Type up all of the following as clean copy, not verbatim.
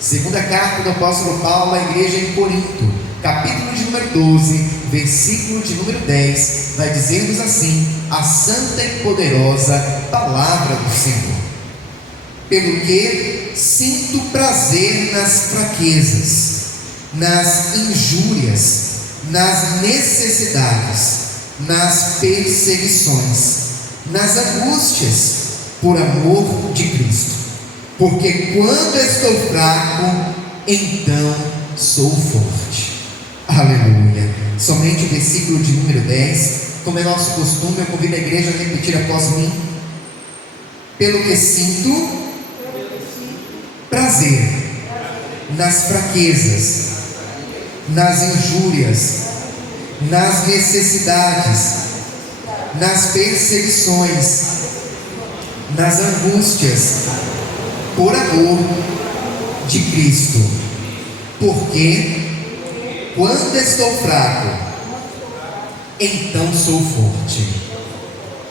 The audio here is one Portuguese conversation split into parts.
Segunda carta do apóstolo Paulo à igreja em Corinto, capítulo de número 12, versículo de número 10, vai dizer-nos assim: a santa e poderosa palavra do Senhor. Pelo que sinto prazer nas fraquezas, nas injúrias, nas necessidades, nas perseguições, nas angústias, por amor de Cristo. Porque quando estou fraco, então sou forte. Aleluia. Somente o versículo de número 10, como é nosso costume, eu convido a igreja a repetir após mim. Pelo que sinto prazer nas fraquezas, nas injúrias, nas necessidades, nas perseguições, nas angústias, por amor de Cristo. Porque quando estou fraco, então sou forte.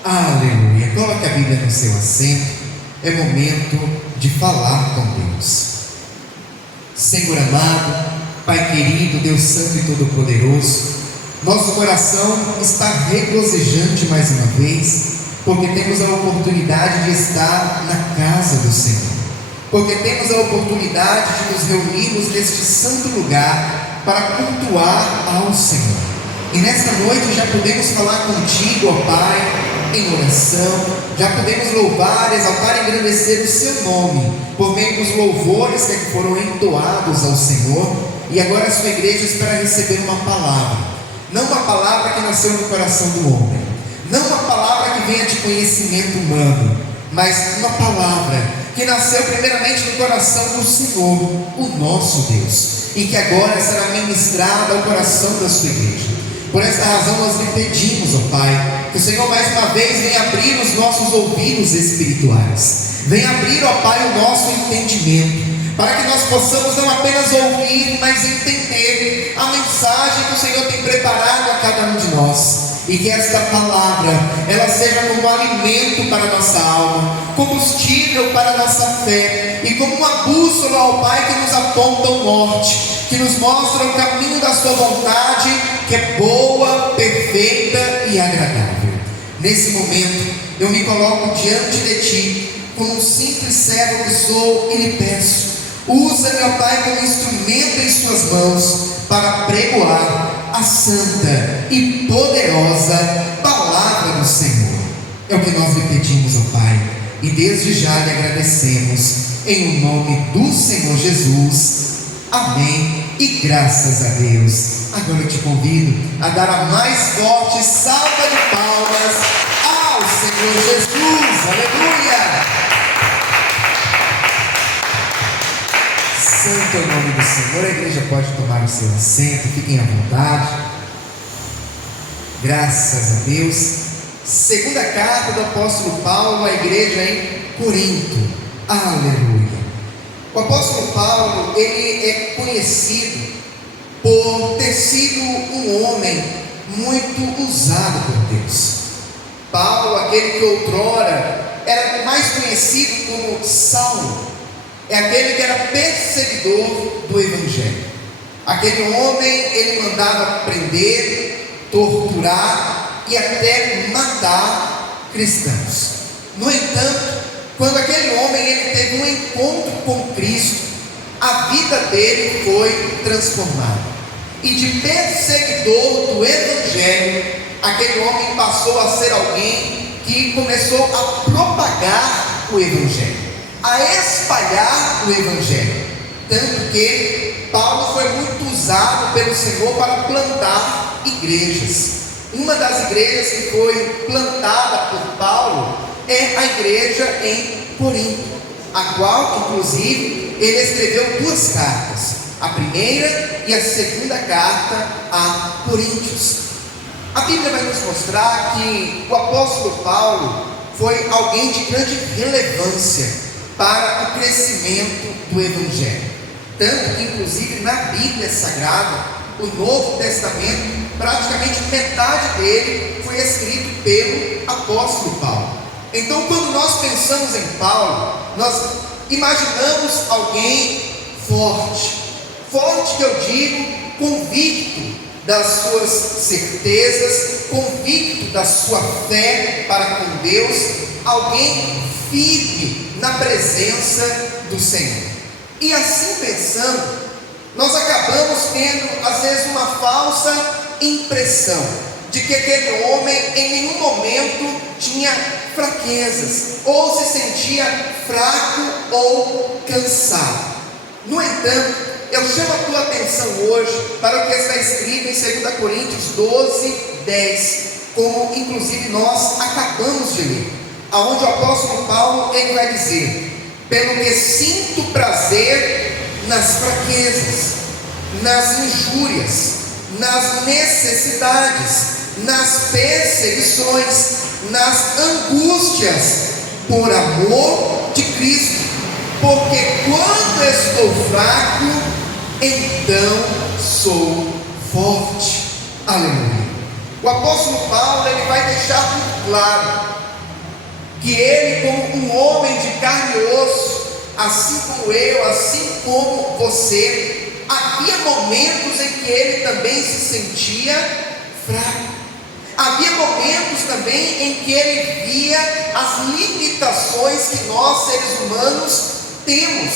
Aleluia. Coloque a Bíblia no seu assento. É momento de falar com Deus. Senhor amado, Pai querido, Deus santo e todo-poderoso, nosso coração está regozijante mais uma vez, porque temos a oportunidade de estar na casa do Senhor, porque temos a oportunidade de nos reunirmos neste santo lugar para cultuar ao Senhor. E nesta noite já podemos falar contigo, ó Pai, em oração, já podemos louvar, exaltar e engrandecer o seu nome, por meio dos louvores que foram entoados ao Senhor. E agora a sua igreja espera receber uma palavra, não uma palavra que nasceu no coração do homem, não uma palavra que venha de conhecimento humano, mas uma palavra que nasceu primeiramente no coração do Senhor, o nosso Deus, e que agora será ministrada ao coração da sua igreja. Por esta razão nós lhe pedimos, ó Pai, que o Senhor mais uma vez venha abrir os nossos ouvidos espirituais, venha abrir, ó Pai, o nosso entendimento, para que nós possamos não apenas ouvir, mas entender a mensagem que o Senhor tem preparado a cada um de nós. E que esta palavra, ela seja como alimento para a nossa alma, combustível para a nossa fé, e como uma bússola, ó Pai, que nos aponta o norte, que nos mostra o caminho da sua vontade, que é boa, perfeita e agradável. Nesse momento, eu me coloco diante de Ti, como um simples servo que sou, e lhe peço: usa-me, ó Pai, como instrumento em suas mãos, para pregoar a santa e poderosa palavra do Senhor. É o que nós lhe pedimos, ó Pai, e desde já lhe agradecemos, em nome do Senhor Jesus. Amém e graças a Deus. Agora eu te convido a dar a mais forte salva de palmas ao Senhor Jesus. Aleluia! Santo é o nome do Senhor. A igreja pode tomar o seu assento, fiquem à vontade. Graças a Deus. Segunda carta do apóstolo Paulo à igreja em Corinto. Aleluia. O apóstolo Paulo, ele é conhecido por ter sido um homem muito usado por Deus. Paulo, aquele que outrora era mais conhecido como Saulo, é aquele que era perseguidor do Evangelho. Aquele homem, ele mandava prender, torturar e até matar cristãos. No entanto, quando aquele homem ele teve um encontro com Cristo, a vida dele foi transformada. E de perseguidor do Evangelho, aquele homem passou a ser alguém que começou a propagar o Evangelho, a espalhar o Evangelho. Tanto que Paulo foi muito usado pelo Senhor para plantar igrejas. Uma das igrejas que foi plantada por Paulo é a igreja em Corinto, a qual inclusive ele escreveu duas cartas, a primeira e a segunda carta a Coríntios. A Bíblia vai nos mostrar que o apóstolo Paulo foi alguém de grande relevância para o crescimento do Evangelho, tanto que inclusive na Bíblia Sagrada, o Novo Testamento, praticamente metade dele foi escrito pelo apóstolo Paulo. Então, quando nós pensamos em Paulo, nós imaginamos alguém forte. Forte que eu digo, convicto das suas certezas, convicto da sua fé para com Deus, alguém firme na presença do Senhor. E assim pensando, nós acabamos tendo às vezes uma falsa impressão de que aquele homem em nenhum momento tinha fraquezas, ou se sentia fraco ou cansado. No entanto, eu chamo a tua atenção hoje para o que está escrito em 2 Coríntios 12, 10, como inclusive nós acabamos de ler, aonde o apóstolo Paulo ele vai dizer: pelo que sinto prazer nas fraquezas, nas injúrias, nas necessidades, nas perseguições, nas angústias, por amor de Cristo, porque quando estou fraco, então sou forte. Aleluia. O apóstolo Paulo ele vai deixar muito claro que ele, como um homem de carne e osso, assim como eu, assim como você, havia momentos em que ele também se sentia fraco. Havia momentos também em que ele via as limitações que nós, seres humanos, temos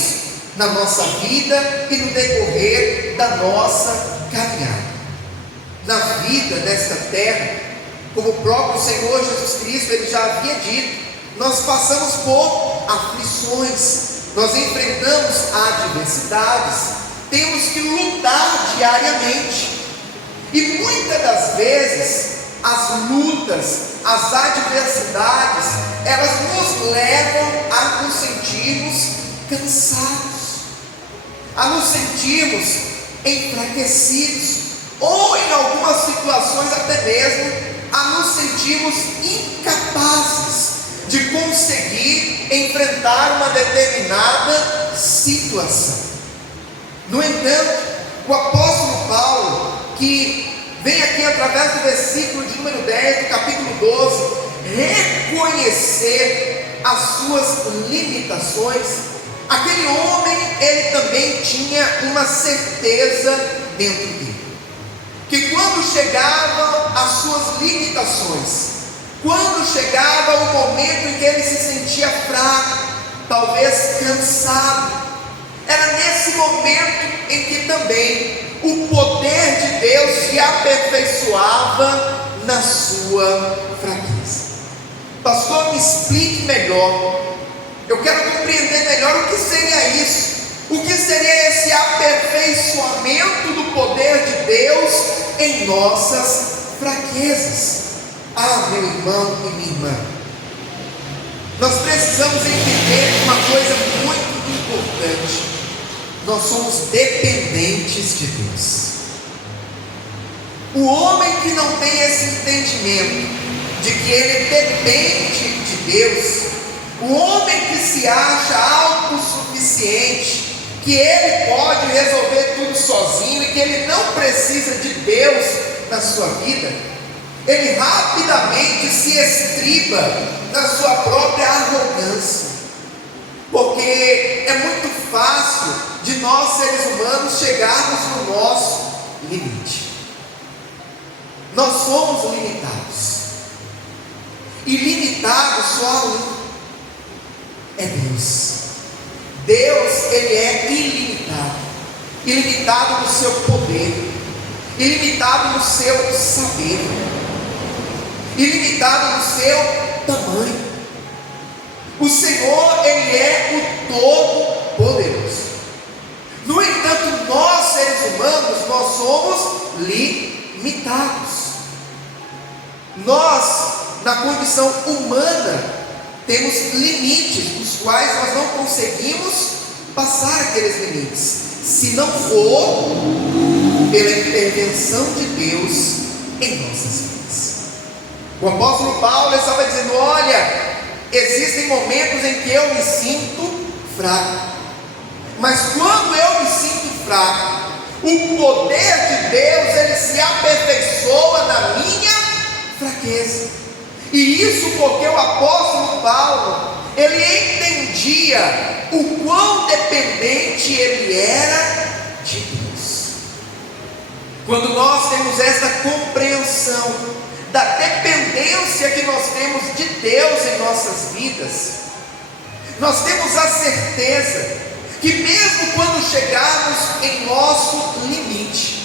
na nossa vida e no decorrer da nossa caminhada. Na vida desta terra, como o próprio Senhor Jesus Cristo ele já havia dito, nós passamos por aflições, nós enfrentamos adversidades, temos que lutar diariamente, e muitas das vezes as lutas, as adversidades, elas nos levam a nos sentirmos cansados, a nos sentirmos enfraquecidos, ou em algumas situações até mesmo a nos sentirmos incapazes de conseguir enfrentar uma determinada situação. No entanto, o apóstolo Paulo, que vem aqui através do versículo de número 10 do capítulo 12, reconhecer as suas limitações, aquele homem, ele também tinha uma certeza dentro dele, que quando chegavam as suas limitações, quando chegava o momento em que ele se sentia fraco, talvez cansado, era nesse momento em que também o poder de Deus se aperfeiçoava na sua fraqueza. Pastor, me explique melhor. Eu quero compreender melhor o que seria isso. O que seria esse aperfeiçoamento do poder de Deus em nossas fraquezas? Ah, meu irmão e minha irmã, nós precisamos entender uma coisa muito importante: nós somos dependentes de Deus. O homem que não tem esse entendimento de que ele depende de Deus, o homem que se acha autossuficiente, que ele pode resolver tudo sozinho e que ele não precisa de Deus na sua vida, ele rapidamente se estriba na sua própria arrogância, porque é muito fácil de nós, seres humanos, chegarmos no nosso limite. Nós somos limitados, e limitado só há um: é Deus. Deus, ele é ilimitado, ilimitado no seu poder, ilimitado no seu saber, ilimitado no seu tamanho. O Senhor, ele é o Todo-Poderoso. No entanto, nós, seres humanos, nós somos limitados. Nós, na condição humana, temos limites, os quais nós não conseguimos passar aqueles limites, se não for pela intervenção de Deus em nossas vidas. O apóstolo Paulo estava dizendo: olha, existem momentos em que eu me sinto fraco, mas quando eu me sinto fraco, o poder de Deus, ele se aperfeiçoa na minha fraqueza. E isso porque o apóstolo Paulo, ele entendeu entendia o quão dependente ele era de Deus. Quando nós temos essa compreensão da dependência que nós temos de Deus em nossas vidas, nós temos a certeza que mesmo quando chegarmos em nosso limite,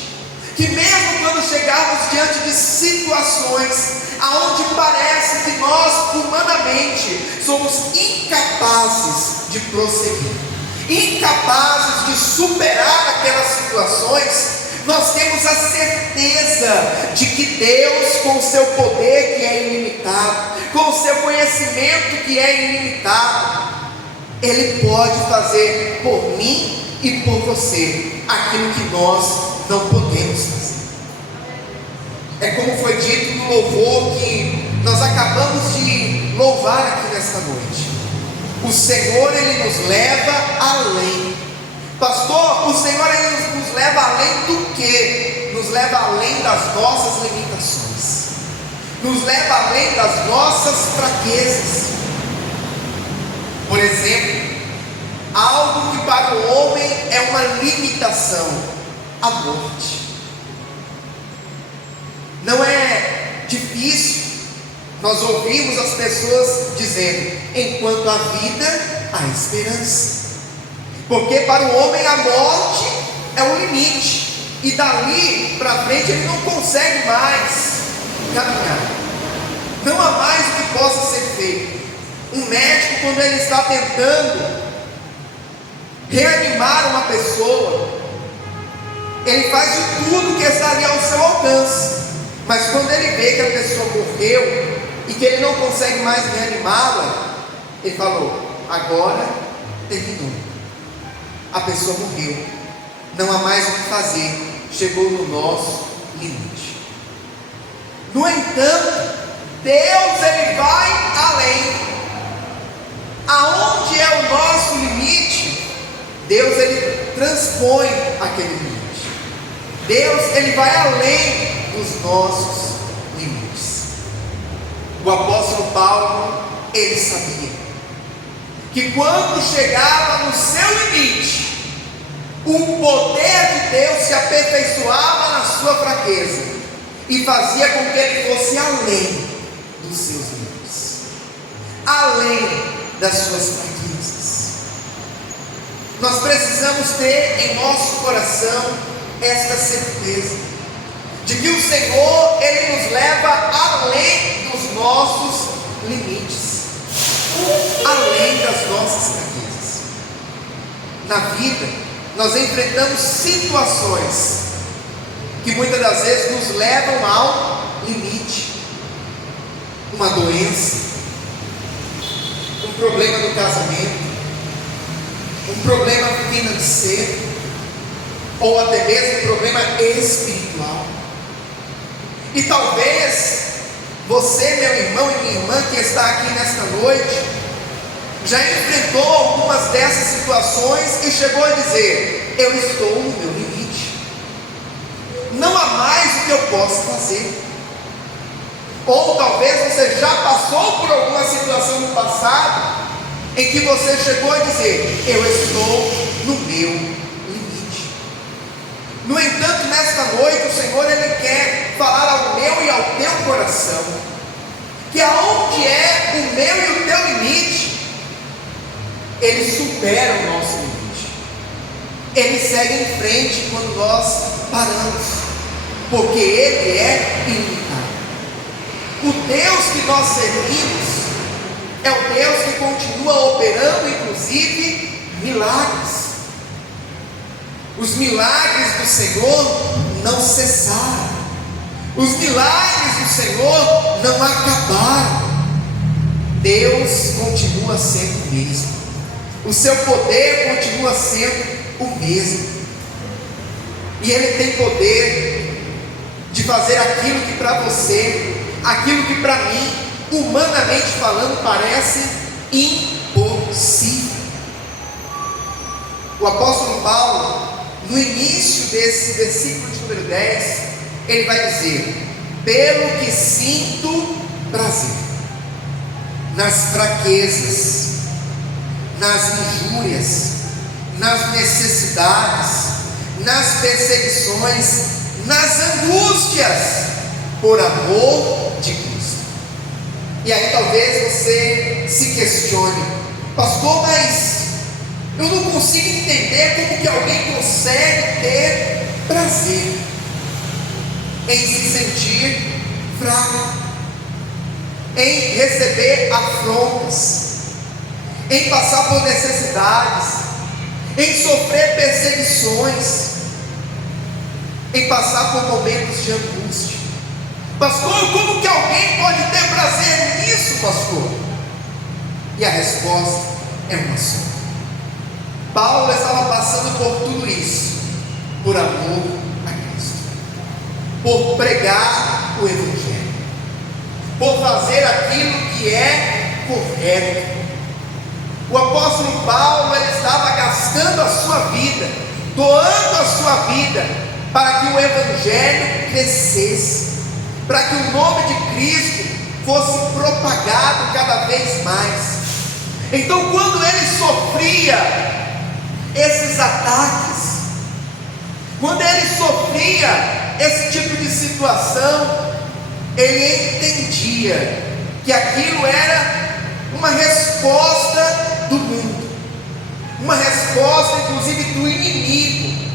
que mesmo quando chegarmos diante de situações aonde parece que nós humanamente somos incapazes de prosseguir, incapazes de superar aquelas situações, nós temos a certeza de que Deus, com o seu poder que é ilimitado, com o seu conhecimento que é ilimitado, Ele pode fazer por mim e por você aquilo que nós não podemos fazer. É como foi dito no louvor que nós acabamos de louvar aqui nesta noite. O Senhor, Ele nos leva além. Pastor, o Senhor, Ele nos leva além do quê? Nos leva além das nossas limitações, nos leva além das nossas fraquezas. Por exemplo, algo que para o homem é uma limitação: a morte. Não é difícil nós ouvirmos as pessoas dizendo: enquanto há vida, há esperança. Porque para o homem a morte é o limite, e dali para frente ele não consegue mais caminhar, não há mais o que possa ser feito. Um médico, quando ele está tentando reanimar uma pessoa, ele faz de tudo que estaria ao seu alcance, mas quando ele vê que a pessoa morreu e que ele não consegue mais reanimá-la, ele falou: agora terminou, a pessoa morreu, não há mais o que fazer, chegou no nosso limite. No entanto, Deus, Ele vai além. Aonde é o nosso limite, Deus, Ele transpõe aquele limite. Deus, Ele vai além dos nossos limites. O apóstolo Paulo, ele sabia que quando chegava no seu limite, o poder de Deus se aperfeiçoava na sua fraqueza e fazia com que ele fosse além dos seus limites, além das suas fraquezas. Nós precisamos ter em nosso coração esta certeza de que o Senhor, Ele nos leva além dos nossos limites, além das nossas fraquezas. Na vida, nós enfrentamos situações que muitas das vezes nos levam ao limite. Uma doença, um problema no casamento, um problema financeiro, ou até mesmo um problema espiritual. E talvez você, meu irmão e minha irmã que está aqui nesta noite, já enfrentou algumas dessas situações e chegou a dizer: eu estou no meu limite, não há mais o que eu possa fazer. Ou talvez você já passou por alguma situação no passado em que você chegou a dizer: eu estou no meu limite. No entanto, nesta noite o Senhor, Ele quer falar ao meu e ao teu coração que aonde é o meu e o teu limite, Ele supera o nosso limite, Ele segue em frente quando nós paramos, porque Ele é ilimitado. O Deus que nós servimos é o Deus que continua operando, inclusive, milagres. Os milagres do Senhor não cessaram, os milagres do Senhor não acabaram. Deus continua sendo o mesmo, o seu poder continua sendo o mesmo, e Ele tem poder de fazer aquilo que para você, aquilo que para mim, humanamente falando, parece impossível. O apóstolo Paulo, no início desse versículo de número 10, ele vai dizer: pelo que sinto prazer nas fraquezas, nas injúrias, nas necessidades, nas perseguições, nas angústias, por amor de Cristo. E aí talvez você se questione: pastor, mas eu não consigo entender como que alguém consegue ter prazer em se sentir fraco, em receber afrontas, em passar por necessidades, em sofrer perseguições, em passar por momentos de angústia. Pastor, como que alguém pode ter prazer nisso, pastor? E a resposta é uma só. Paulo estava passando por tudo isso, por amor a Cristo, por pregar o Evangelho, por fazer aquilo que é correto. O apóstolo Paulo, ele estava gastando a sua vida, doando a sua vida, para que o Evangelho crescesse, para que o nome de Cristo fosse propagado cada vez mais. Então, quando ele sofria esses ataques, quando ele sofria esse tipo de situação, ele entendia que aquilo era uma resposta do mundo, uma resposta inclusive do inimigo,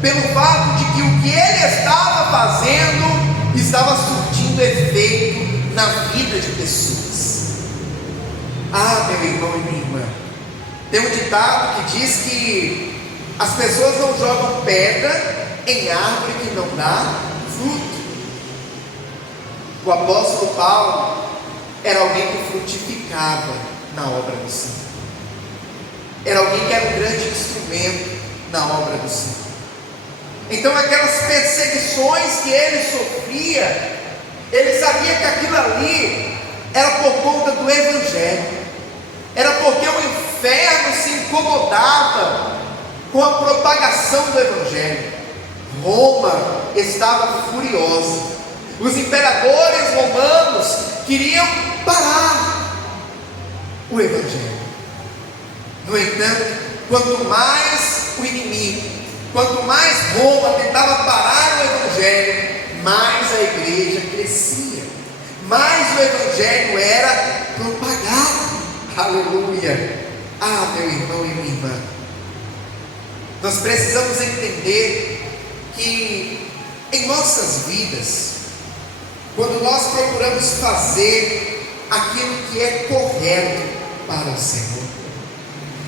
pelo fato de que o que ele estava fazendo estava surtindo efeito na vida de pessoas. Ah, meu irmão e minha irmã, tem um ditado que diz que as pessoas não jogam pedra em árvore que não dá fruto. O apóstolo Paulo era alguém que frutificava na obra do Senhor, era alguém que era um grande instrumento na obra do Senhor. Então, aquelas perseguições que ele sofria, ele sabia que aquilo ali era por conta do Evangelho, era porque o inferno se incomodava com a propagação do Evangelho. Roma estava furiosa, os imperadores romanos queriam parar o Evangelho. No entanto, quanto mais o inimigo, quanto mais Roma tentava parar o Evangelho, mais a igreja crescia, mais o Evangelho era propagado. Aleluia! Ah, meu irmão e minha irmã, nós precisamos entender que em nossas vidas, quando nós procuramos fazer aquilo que é correto para o Senhor,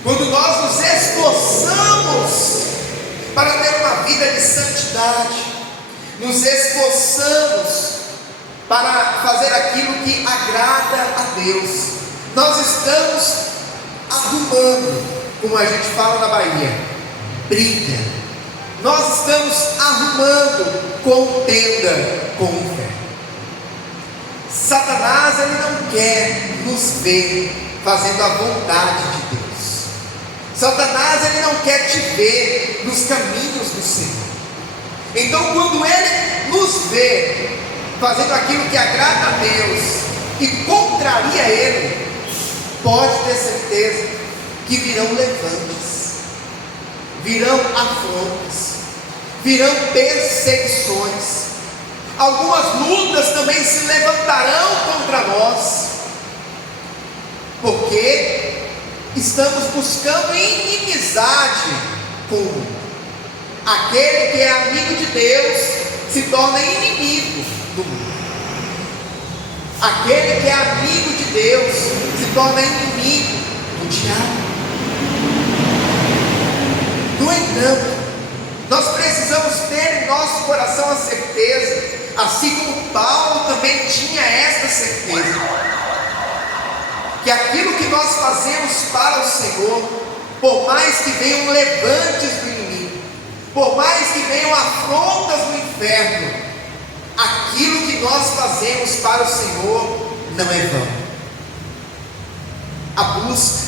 quando nós nos esforçamos para ter uma vida de santidade, nos esforçamos para fazer aquilo que agrada a Deus, nós estamos arrumando, como a gente fala na Bahia, briga. Nós estamos arrumando contenda com o inferno. Satanás, ele não quer nos ver fazendo a vontade de Deus. Satanás, ele não quer te ver nos caminhos do Senhor. Então, quando ele nos vê fazendo aquilo que agrada a Deus e contraria ele, pode ter certeza que virão levantes, virão afrontas, virão perseguições, algumas lutas também se levantarão contra nós, porque estamos buscando inimizade com o mundo. Aquele que é amigo de Deus se torna inimigo do mundo. Aquele que é amigo de Deus se torna inimigo do diabo. No entanto, nós precisamos ter em nosso coração a certeza, assim como Paulo também tinha esta certeza, que aquilo que nós fazemos para o Senhor, por mais que venham levantes do inimigo, por mais que venham afrontas do inferno, aquilo que nós fazemos para o Senhor não é vão. A busca,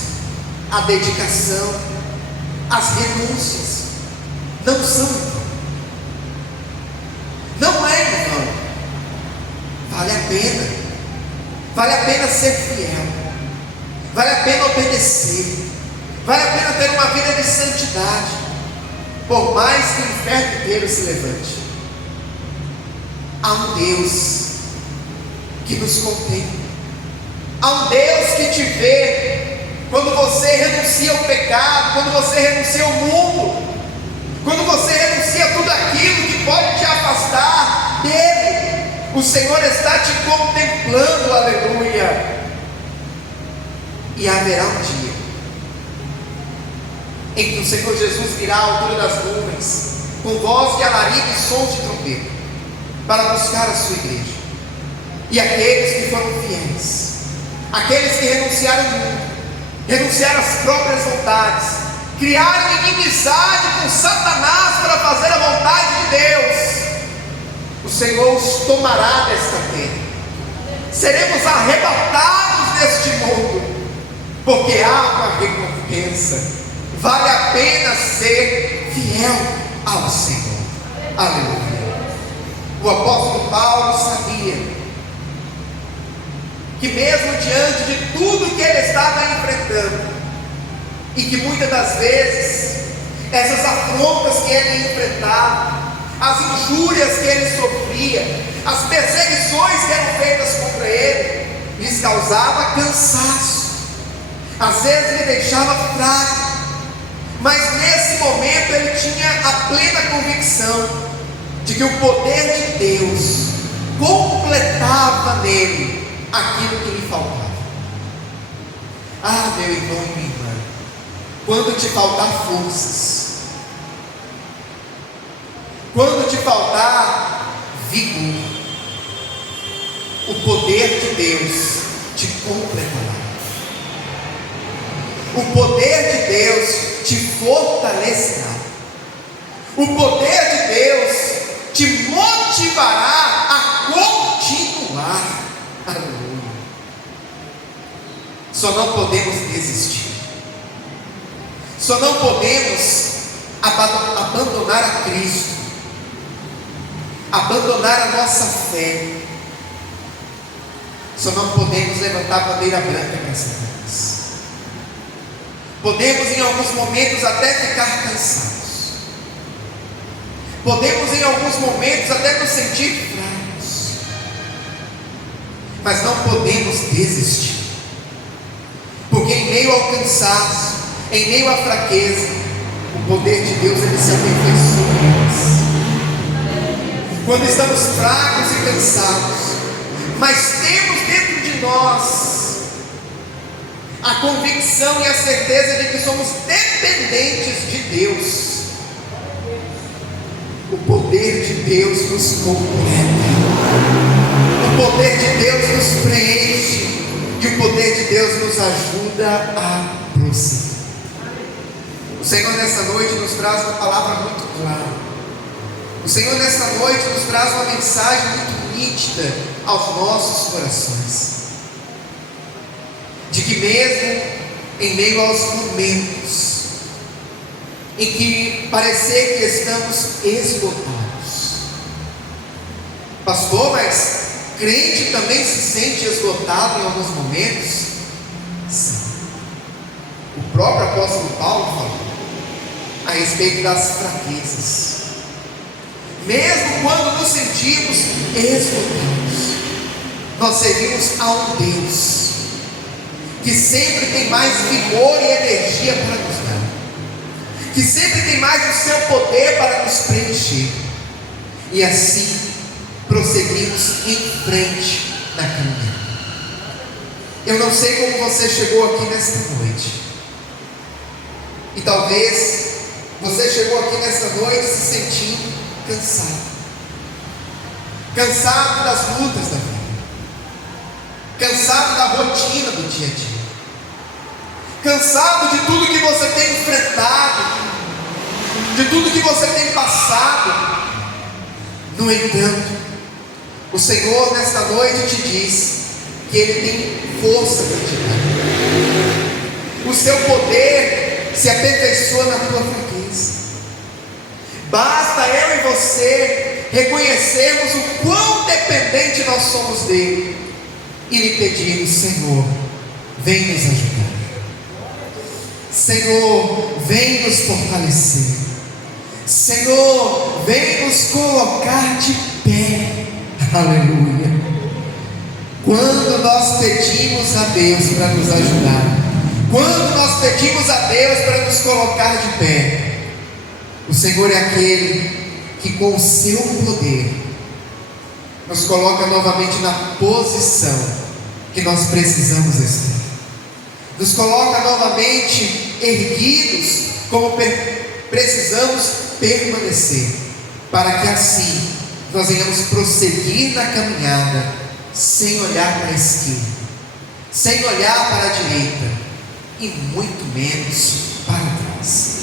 a dedicação, as renúncias não são em vão. Não é em vão. Vale a pena ser fiel, vale a pena obedecer, vale a pena ter uma vida de santidade, por mais que o inferno inteiro se levante. Há um Deus que nos contempla, há um Deus que te vê quando você renuncia ao pecado, quando você renuncia ao mundo, quando você renuncia a tudo aquilo que pode te afastar dele. O Senhor está te contemplando, aleluia. E haverá um dia em que o Senhor Jesus virá à altura das nuvens, com voz de alarido e sons de trombeta, para buscar a sua igreja. E aqueles que foram fiéis, aqueles que renunciaram ao mundo, renunciaram às próprias vontades, criaram inimizade com Satanás para fazer a vontade de Deus, o Senhor os tomará desta terra. Seremos arrebatados deste mundo, porque há uma recompensa. Vale a pena ser fiel ao Senhor. Aleluia. O apóstolo Paulo sabia que mesmo diante de tudo que ele estava enfrentando, e que muitas das vezes essas afrontas que ele enfrentava, as injúrias que ele sofria, as perseguições que eram feitas contra ele, lhes causava cansaço, às vezes lhe deixava fraco, mas nesse momento ele tinha a plena convicção de que o poder de Deus completava nele aquilo que lhe faltava. Ah, meu irmão e minha irmã, quando te faltar forças, quando te faltar vigor, o poder de Deus te completará. O poder de Deus te fortalecerá. O poder de Deus te motivará a continuar. Aleluia. Só não podemos desistir. Só não podemos abandonar a Cristo, abandonar a nossa fé. Só não podemos levantar a bandeira branca nessa terra. Podemos em alguns momentos até ficar cansados, podemos em alguns momentos até nos sentir fracos, mas não podemos desistir, porque em meio ao cansaço, em meio à fraqueza, o poder de Deus ele se aperfeiçoa em nós. Quando estamos fracos e cansados, mas temos dentro de nós a convicção e a certeza de que somos dependentes de Deus, o poder de Deus nos completa, o poder de Deus nos preenche, e o poder de Deus nos ajuda a prosseguir. O Senhor nessa noite nos traz uma palavra muito clara. O Senhor nessa noite nos traz uma mensagem muito nítida aos nossos corações, de que mesmo em meio aos momentos em que parecer que estamos esgotados, pastor, mas crente também se sente esgotado em alguns momentos? Sim. O próprio apóstolo Paulo falou a respeito das fraquezas. Mesmo quando nos sentimos esgotados, nós servimos a um Deus que sempre tem mais vigor e energia para nos dar, que sempre tem mais o seu poder para nos preencher, e assim prosseguimos em frente na caminhada. Eu não sei como você chegou aqui nesta noite, e talvez você chegou aqui nesta noite se sentindo cansado das lutas da vida, cansado da rotina do dia a dia, cansado de tudo que você tem enfrentado, de tudo que você tem passado. No entanto, o Senhor nesta noite te diz que Ele tem força para te dar. O seu poder se aperfeiçoa na tua fraqueza. Basta eu e você reconhecermos o quão dependente nós somos dele e lhe pedirmos: Senhor, vem nos ajudar. Senhor, vem nos fortalecer. Senhor, vem nos colocar de pé. Aleluia. Quando nós pedimos a Deus para nos ajudar, quando nós pedimos a Deus para nos colocar de pé, o Senhor é aquele que com o seu poder nos coloca novamente na posição que nós precisamos estar, nos coloca novamente erguidos como precisamos permanecer, para que assim nós venhamos prosseguir na caminhada sem olhar para a esquerda, sem olhar para a direita e muito menos para trás.